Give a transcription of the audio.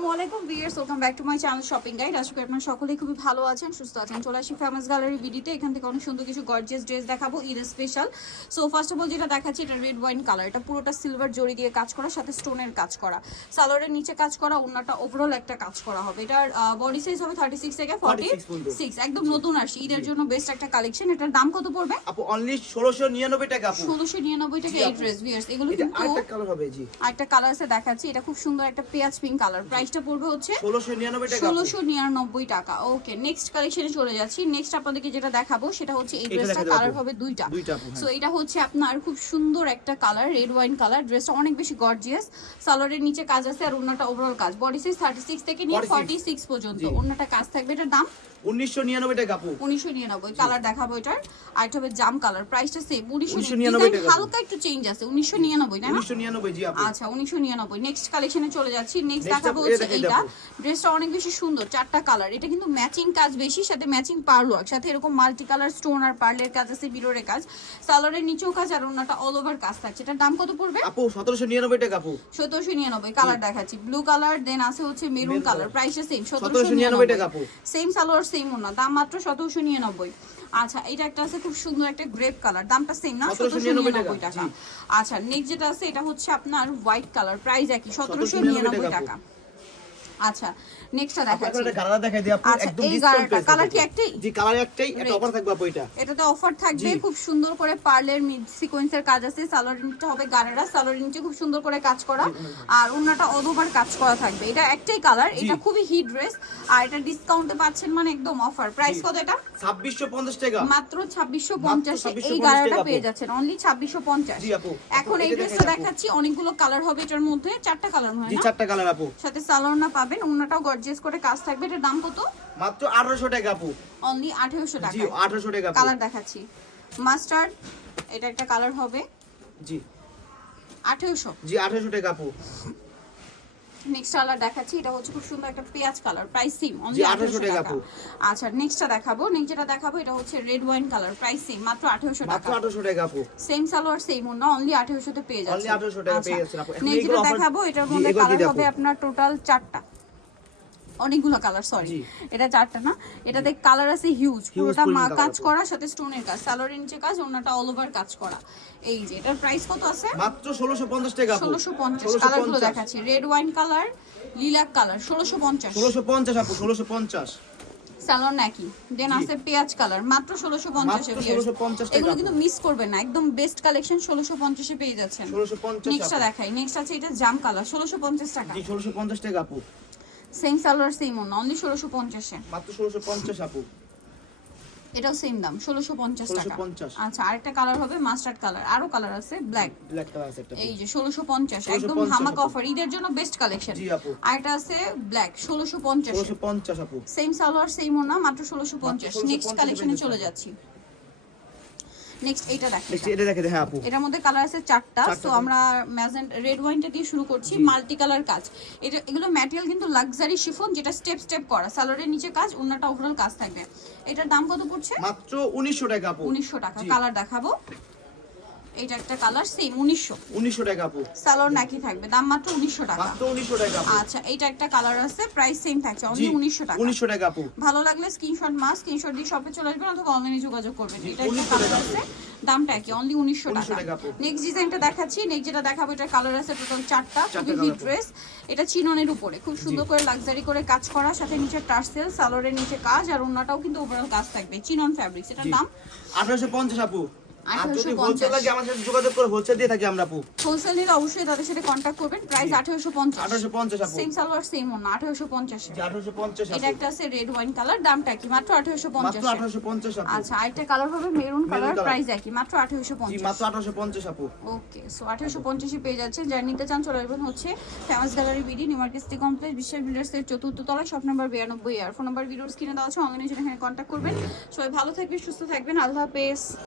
আসসালামু আলাইকুম viewers, welcome back to my channel shopping guide. আশা করি আপনারা সকলেই খুবই ভালো আছেন, সুস্থ আছেন। চলে আসি ফেমাস গ্যালারি ভিডিওতে। এখান থেকে অনেক সুন্দর কিছু গর্জিয়াস ড্রেস দেখাবো Eid special. So first of all যেটা দেখাচ্ছি, এটা রেড ওয়াইন কালার। এটা পুরোটা সিলভার জরি দিয়ে কাজ করা, সাথে স্টোনের কাজ করা, সালোয়ারের নিচে কাজ করা, ওন্নাটা ওভারঅল একটা কাজ করা হবে। এটার বডি সাইজ হবে 36 থেকে 46, একদম নতুন আসছে ঈদের জন্য বেস্ট একটা কালেকশন। এটার দাম কত পড়বে আপু? অনলি 1699 টাকা আপু। 1699 টাকা এই ড্রেস। ভিউয়ার্স এগুলো কিন্তু আরেকটা কালার হবে। জি, আরেকটা কালার আছে দেখাচ্ছি। এটা খুব সুন্দর একটা পেঁয়াজ পিঙ্ক কালার। প্রাইসটা পড়বে হচ্ছে 1699 টাকা। ওকে, নেক্সট কালেকশনে চলে যাচ্ছি। নেক্সট আপনাদেরকে যেটা দেখাবো সেটা হচ্ছে এই ড্রেসটা। কালার হবে দুইটা। সো এটা হচ্ছে আপনার খুব সুন্দর একটা কালার, রেড ওয়াইন কালার। ড্রেসটা অনেক বেশি গর্জিয়াস। সালোয়ারের নিচে কাজ আছে আর ওন্নাটা ওভারঅল কাজ। বডি সাইজ 36 থেকে নিয়ে 46 পর্যন্ত ওন্নাটা কাজ থাকবে। এটার দাম 1999 টাকা আপু। 1999 কালার দেখাবো এটার। আর এটা হবে জাম কালার। প্রাইসটা সেম 1999 টাকা। হালকা একটু চেঞ্জ আছে। 1999 না? 1999 জি আপু। আচ্ছা 1999। নেক্সট কালেকশনে চলে যাচ্ছি। নেক্সট দেখাবো হচ্ছে এইটা। ড্রেসটা অনেক বেশি সুন্দর, চারটা কালার। এটা কিন্তু ম্যাচিং কাজ বেশি, সাথে ম্যাচিং পার্ল ওয়ার্ক, সাথে এরকম মাল্টি কালার স্টোন আর পার্লের কাজ আছে, বিলোরে কাজ, সালোয়ারের নিচেও কাজ আর ওন্নাটা অল ওভার কাজ থাকছে। এটার দাম কত পড়বে আপু? 1799 টাকা আপু। 1799 কালার দেখাচ্ছি। ব্লু কালার, দেন আছে হচ্ছে মেরুন কালার। প্রাইসটা সেম 1799 টাকা আপু। সেম সালোয়ার সেম ওন্না, দাম মাত্র 1799। আচ্ছা এটা একটা আছে খুব সুন্দর একটা গ্রেপ কালার, দামটা সেম না? 1799 টাকা। আচ্ছা নেক্সট যেটা আছে এটা হচ্ছে আপনার হোয়াইট কালার। প্রাইস একই 1799 টাকা। আচ্ছা নেক্সটটা দেখাচ্ছি। আপনাদের কালার দেখাই দিই আপু। একদম ডিসকাউন্ট প্রাইস। কালার কি একটাই? জি কালার একটাই। এটা অফার থাকবে আপু। এটাতে অফার থাকবে। খুব সুন্দর করে পার্লের মিড সিকোয়েন্সের কাজ আছে। সালোয়ারের নিচে হবে গারারা, সালোয়ারের নিচে খুব সুন্দর করে কাজ করা আর ওন্নাটা অল ওভার কাজ করা থাকবে। এটা একটাই কালার। এটা খুবই হিট ড্রেস আর এটা ডিসকাউন্টে পাচ্ছেন, মানে একদম অফার। প্রাইস কত এটা? 2650 টাকা মাত্র 2650 এই গারাটা পেয়ে যাচ্ছেন অনলি 2650। জি আপু। এখন এই ড্রেসটা দেখাচ্ছি। অনেকগুলো কালার হবে এটার মধ্যে, চারটা কালার হয় না? জি চারটা কালার আপু। সাথে সালোয়ার না পাবেন, ওন্নাটাও গর্জিয়াস করে কাজ থাকবে। এটার দাম কত? মাত্র 1800 টাকা আপু। অনলি 1800 টাকা। জি 1800 টাকা। কালার দেখাচ্ছি মাস্টার্ড, এটা একটা কালার হবে। জি 1800। জি 1800 টাকা আপু। নেক্সট কালার দেখাচ্ছি। এটা হচ্ছে খুব সুন্দর একটা পেঁয়াজ কালার। প্রাইস সেম অনলি 1800 টাকা আপু। আচ্ছা নেক্সটটা দেখাবো। নেক্সট যেটা দেখাবো এটা হচ্ছে red wine colour. Price same মাত্র 1800 টাকা। মাত্র 1800 টাকা আপু। সেম সালোয়ার সেম ওন্না, অনলি 1800 তে পেয়ে যাচ্ছেন। অনলি 1800 টাকা পেয়ে যাচ্ছেন আপু। নেক্সট যেটা দেখাবো এটার মধ্যে কালার হবে আপনার টোটাল 4টা, অনেকগুলো কালার। সরি এটা 4টা না, এটাতে কালার আছে হিউজ। পুরোটা কাজ করা, সাথে স্টোনের কাজ, সালোয়ারের নিচে কাজ, ওন্নাটা অল ওভার কাজ করা। এই যে এটার প্রাইস কত আছে? মাত্র 1650 টাকা আপু। 1650 কালারগুলো দেখাচ্ছি। Red wine colour, lilac colour 1650। 1650 আপু। 1650 সালোয়ার নাকি। দেন আছে পেঁয়াজ কালার মাত্র 1650 এ। 1650 টাকা। এগুলো কিন্তু মিস করবেন না, একদম বেস্ট কালেকশন। 1650 এ পেয়ে যাচ্ছেন। 1650 নেক্সটটা দেখাই। নেক্সট আছে এটা জাম কালার 1650 টাকা। জি 1650 টাকা আপু। সেম সালোয়ার সেম ওন্না, অনলি 1650 এ। মাত্র 1650 আপু। এটাও সেম দাম 1650 টাকা। 1650। আচ্ছা আরেকটা কালার হবে মাস্টার্ড কালার, আরো কালার আছে ব্ল্যাক। ব্ল্যাক কালার আছে একটা। এই যে 1650 একদম ধামাকা অফার, ঈদের জন্য বেস্ট কালেকশন। জি আপু। আরেকটা আছে ব্ল্যাক 1650। 1650 আপু। সেম সালোয়ার সেম ওন্না, মাত্র 1650। নেক্সট কালেকশনে চলে যাচ্ছি। নেক্সট এটা দেখেন। এটা দেখে হ্যাঁ আপু। এটার মধ্যে কালার আছে 4টা। সো আমরা ম্যাজেন্টা রেড ওয়াইনটা দিয়ে শুরু করছি। মাল্টি কালার কাজ। এগুলো ম্যাটেরিয়াল কিন্তু লাক্সারি শিফন, যেটা স্টেপ স্টেপ করা, সালোয়ারের নিচে কাজ, ওন্নাটা ওভারঅল কাজ থাকবে। এটার দাম কত পড়ছে? মাত্র 1900 টাকা আপু। 1900 টাকা। কালার দেখাবো। এটা একটা কালার সেম 1900 টাকা আপু। সালোয়ার নাকি থাকবে, দাম মাত্র 1900 টাকা। মাত্র 1900 টাকা আপু। আচ্ছা এটা একটা কালার আছে, প্রাইস সেম থাকছে অনলি 1900 টাকা। 1900 টাকা আপু। ভালো লাগলে স্ক্রিনশট দিয়ে শপে চলে আসবেন অথবা অনলাইনে যোগাযোগ করবেন। এটা একটা কালার আছে, দামটা কি অনলি 1900 টাকা। নেক্সট ডিজাইনটা দেখাচ্ছি। নেক্সট যেটা দেখাবো এটা কালার আছে টোটাল 4টা। খুবই হিট ড্রেস। এটা চিননের উপরে খুব সুন্দর করে লাক্সারি করে কাজ করা, সাথে নিচে টার্সেল, সালোয়ারের নিচে কাজ আর ওন্নাটাও কিন্তু ওভারঅল কাজ থাকবে। Chinon fabrics. এটার দাম 1850 আপু। আর যদি 1850 হোলসেল লাগে আমার সাথে যোগাযোগ করে হোলসেল দিয়ে থাকি আমরা আপু। হোলসেল নিলে অবশ্যই তাদের সাথে কন্টাক্ট করবেন। প্রাইস 1850। 1850 আপু। সেম সালোয়ার সেম ওন্না 1850 এ। জি 1850 আপু। এটা একটা আছে রেড ওয়াইন কালার, দামটা কি মাত্র 1850 মাত্র 1850 আপু। আচ্ছা আরেকটা কালার হবে মেরুন কালার, প্রাইস একই মাত্র 1850। জি মাত্র 1850 আপু। ওকে সো 1850 এ পেয়ে যাচ্ছে। যারা নিতে চান চলে আসবেন হচ্ছে famous gallery BD, new market city complex, বিশ্বের বিল্ডার্স এর 4র্থ তলায়, শপ নাম্বার 92 আর ফোন নাম্বার ভিডিওর স্ক্রিনে দেওয়া আছে, অনলাইনে জন্য এখানে কন্টাক্ট করবেন। সবাই ভালো থাকবেন, সুস্থ থাকবেন, আল্লাহ হাফেজ।